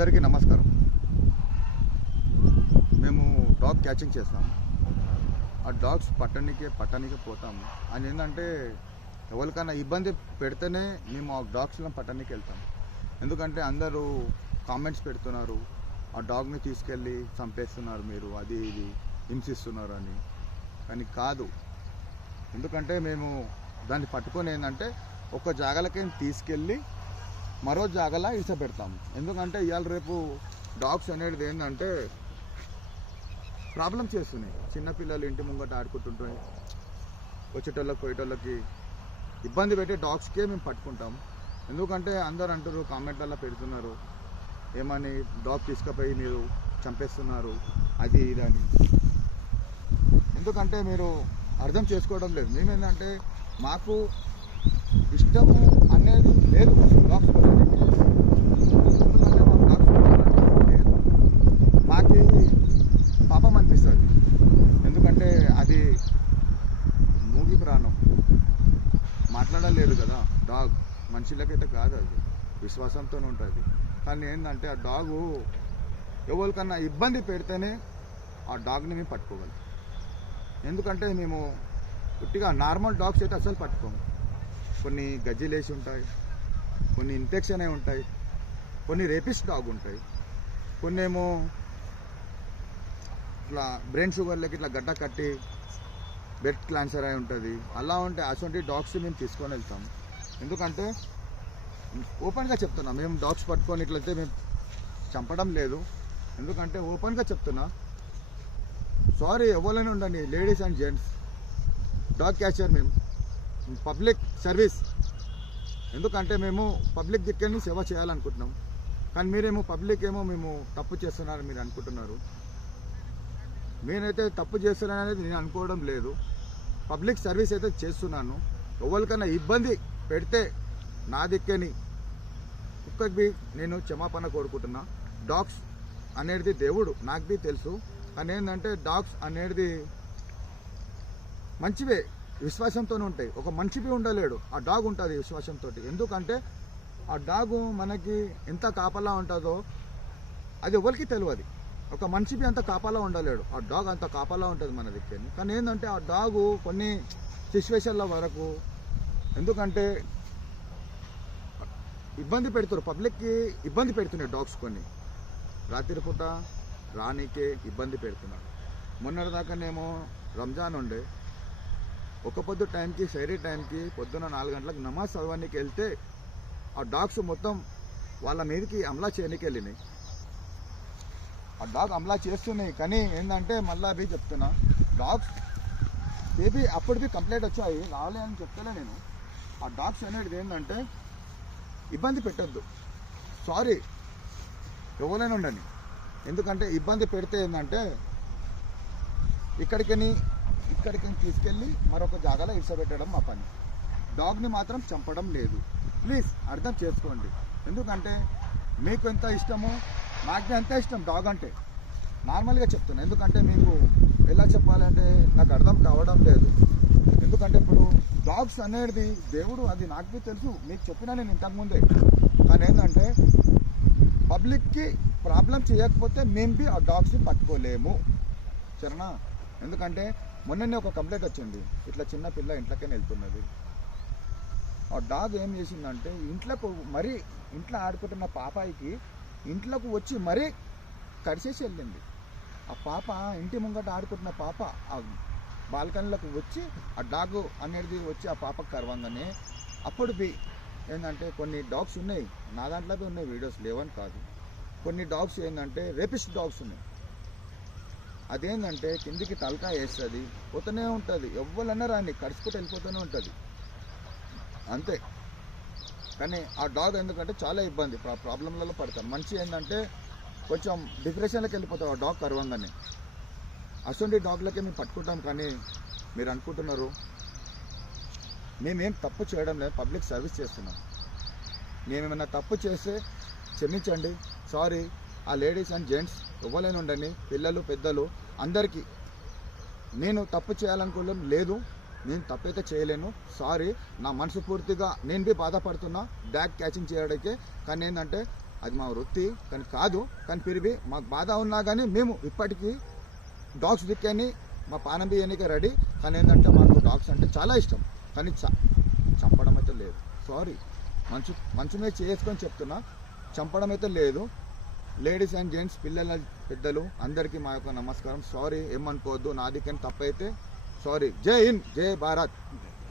అందరికీ నమస్కారం. మేము డాగ్ క్యాచింగ్ చేస్తాం. ఆ డాగ్స్ పట్టణానికి పోతాము. అని ఏంటంటే ఎవరికైనా ఇబ్బంది పెడితేనే మేము ఆ డాగ్స్లను పట్టణానికి వెళ్తాం. ఎందుకంటే అందరూ కామెంట్స్ పెడుతున్నారు, ఆ డాగ్ని తీసుకెళ్ళి చంపేస్తున్నారు, మీరు అది ఇది హింసిస్తున్నారు అని. కానీ కాదు, ఎందుకంటే మేము దాన్ని పట్టుకొని ఏంటంటే ఒక జాగాలకి తీసుకెళ్ళి మరో జాగాలో ఇసపెడతాము. ఎందుకంటే ఇవాళ రేపు డాగ్స్ అనేది ఏంటంటే ప్రాబ్లం చేస్తున్నాయి. చిన్నపిల్లలు ఇంటి ముంగట ఆడుకుంటుంటాయి, వచ్చేటోళ్ళకి పోయేటోళ్ళకి ఇబ్బంది పెట్టే డాగ్స్కే మేము పట్టుకుంటాం. ఎందుకంటే అందరు అంటారు, కామెంట్లలో పెడుతున్నారు, ఏమని డాగ్ తీసుకుపోయి మీరు చంపేస్తున్నారు అది ఇది అని. ఎందుకంటే మీరు అర్థం చేసుకోవడం లేదు. మేమేంటంటే మాకు ఇష్టము అనేది లేదు డాగ్స్ లేదు, మాకు పాపం అనిపిస్తుంది. ఎందుకంటే అది మూగి ప్రాణం, మాట్లాడలేదు కదా డాగ్. మనుషులకైతే కాదు, అది విశ్వాసంతో ఉంటుంది. కానీ ఏంటంటే ఆ డాగు ఎవరికన్నా ఇబ్బంది పెడితేనే ఆ డాగ్ని మేము పట్టుకోగలం. ఎందుకంటే మేము ఉట్టిగా నార్మల్ డాగ్స్ అయితే అసలు పట్టుకోము. కొన్ని గజ్జిలేసి ఉంటాయి, కొన్ని ఇన్ఫెక్షన్ అయి ఉంటాయి, కొన్ని రేపిస్ట్ డాగ్ ఉంటాయి, కొన్ని ఏమో ఇట్లా బ్రెయిన్ షుగర్లకి ఇట్లా గడ్డ కట్టి బ్లడ్ క్యాన్సర్ అయి ఉంటుంది. అలా ఉంటే అటువంటి డాగ్స్ మేము తీసుకొని వెళ్తాం. ఎందుకంటే ఓపెన్గా చెప్తున్నా, మేము డాగ్స్ పట్టుకొని ఇట్లయితే మేము చంపడం లేదు. ఎందుకంటే ఓపెన్గా చెప్తున్నా, సారీ ఎవరైనా ఉండండి, ladies and gents, dog catcher మేము పబ్లిక్ సర్వీస్. ఎందుకంటే మేము పబ్లిక్ దిక్కని సేవ చేయాలనుకుంటున్నాం. కానీ మీరేమో పబ్లిక్ ఏమో మేము తప్పు చేస్తున్నారు మీరు అనుకుంటున్నారు. నేనైతే తప్పు చేస్తున్నాను అనేది నేను అనుకోవడం లేదు. పబ్లిక్ సర్వీస్ అయితే చేస్తున్నాను. ఎవరికైనా ఇబ్బంది పెడితే నా దిక్కని కుక్కకి నేను క్షమాపణ కోరుకుంటున్నా. డాగ్స్ అనేది దేవుడు నాకు తెలుసు. కానీ ఏంటంటే డాగ్స్ అనేది మంచివే, విశ్వాసంతోనే ఉంటాయి. ఒక మనిషికి ఉండలేడు, ఆ డాగ్ ఉంటుంది విశ్వాసంతో. ఎందుకంటే ఆ డాగు మనకి ఎంత కాపలా ఉంటుందో అది ఎవరికి తెలియదు. ఒక మనిషికి అంత కాపలా ఉండలేడు, ఆ డాగ్ అంత కాపలా ఉంటుంది మన దగ్గర. కానీ ఏంటంటే ఆ డాగు కొన్ని సిచ్యువేషన్ల వరకు ఎందుకంటే ఇబ్బంది పెడుతున్నారు, పబ్లిక్కి ఇబ్బంది పెడుతున్నాయి డాగ్స్. కొన్ని రాత్రి పూట రానీకే ఇబ్బంది పెడుతున్నారు. మొన్నటిదాకానేమో రంజాన్ ఉండే, ఒక పొద్దు టైంకి సైరీ టైంకి పొద్దున్న 4 గంటలకు నమాజ్ చదవడానికి వెళ్తే ఆ డాగ్స్ మొత్తం వాళ్ళ మీదకి అమలా చేయడానికి వెళ్ళినాయి. ఆ డాగ్ అమలా చేస్తున్నాయి. కానీ ఏంటంటే మళ్ళీ అవి చెప్తున్నా, డాగ్స్ బేబీ అప్పటికి కంప్లైంట్ వచ్చాయి, రాలే అని చెప్తలే నేను. ఆ డాగ్స్ అనేది ఏంటంటే ఇబ్బంది పెట్టద్దు, సారీ ఎవరైనా ఉండని. ఎందుకంటే ఇబ్బంది పెడితే ఏంటంటే ఇక్కడికి తీసుకెళ్ళి మరొక జాగాలో ఇడ్చబెట్టడం మా పని. డాగ్ని మాత్రం చంపడం లేదు, ప్లీజ్ అర్థం చేసుకోండి. ఎందుకంటే మీకు ఎంత ఇష్టమో నాకు ఎంత ఇష్టం డాగ్ అంటే, నార్మల్గా చెప్తున్నా. ఎందుకంటే మీకు ఎలా చెప్పాలంటే నాకు అర్థం కావడం లేదు. ఎందుకంటే ఇప్పుడు డాగ్స్ అనేది దేవుడు, అది నాకు తెలుసు, మీకు చెప్పినా నేను ఇంతకుముందే. కానీ ఏంటంటే పబ్లిక్కి ప్రాబ్లం చేయకపోతే మేము బి ఆ డాగ్స్ని పట్టుకోలేము, సరేనా? ఎందుకంటే మొన్ననే ఒక కంప్లైంట్ వచ్చింది, ఇట్లా చిన్న పిల్ల ఇంట్లోకైనా వెళ్తున్నది. ఆ డాగ్ ఏం చేసిందంటే ఇంట్లో ఆడుకుంటున్న పాపాయికి ఇంట్లోకి వచ్చి మరీ కడిచేసి వెళ్ళింది. ఆ పాప ఇంటి ముంగట ఆడుకుంటున్న పాప ఆ బాల్కనీలోకి వచ్చి ఆ డాగ్ అనేది వచ్చి ఆ పాపకు కరవంగానే అప్పుడు ఏంటంటే కొన్ని డాగ్స్ ఉన్నాయి, నా దాంట్లో ఉన్నాయి వీడియోస్, లేవని కాదు. కొన్ని డాగ్స్ ఏంటంటే రేపిస్ట్ డాగ్స్ ఉన్నాయి. అదేంటంటే కిందికి తలకాయ వేస్తుంది, పోతూనే ఉంటుంది, ఎవ్వరన్నా రాని కడుచుకుంటూ వెళ్ళిపోతూనే ఉంటుంది అంతే. కానీ ఆ డాగ్ ఎందుకంటే చాలా ఇబ్బంది, ప్రాబ్లంలలో పడతారు. మనిషి ఏంటంటే కొంచెం డిప్రెషన్లోకి వెళ్ళిపోతారు ఆ డాగ్ కరవంగానే. అటువంటి డాగ్లకే మేము పట్టుకుంటాం. కానీ మీరు అనుకుంటున్నారు మేమేం తప్పు చేయడం లేదు, పబ్లిక్ సర్వీస్ చేస్తున్నాం. మేమేమైనా తప్పు చేస్తే క్షమించండి, సారీ. ఆ లేడీస్ అండ్ జెంట్స్ ఎవరైనా ఉండండి, పిల్లలు పెద్దలు అందరికీ నేను తప్పు చేయాలనుకోవడం లేదు, నేను తప్పైతే చేయలేను, సారీ. నా మనసు పూర్తిగా నేను బి బాధపడుతున్నా డాగ్ క్యాచింగ్ చేయడానికే. కానీ ఏంటంటే అది మా వృత్తి కానీ కాదు. కానీ పిరివి మాకు బాధ ఉన్నా కానీ మేము ఇప్పటికీ డాగ్స్ దిక్కని మా పానం బియ్యానికి రెడీ. కానీ ఏంటంటే మాకు డాగ్స్ అంటే చాలా ఇష్టం. కానీ చంపడం అయితే లేదు. సారీ, మంచు మీద చేసుకొని చెప్తున్నా, చంపడం అయితే లేదు. లేడీస్ అండ్ జెంట్స్, పిల్లల పెద్దలు అందరికీ మా యొక్క నమస్కారం. సారీ, ఏమనుకోవద్దు, నాది కానీ తప్పైతే సారీ. జై హింద్, జై భారత్.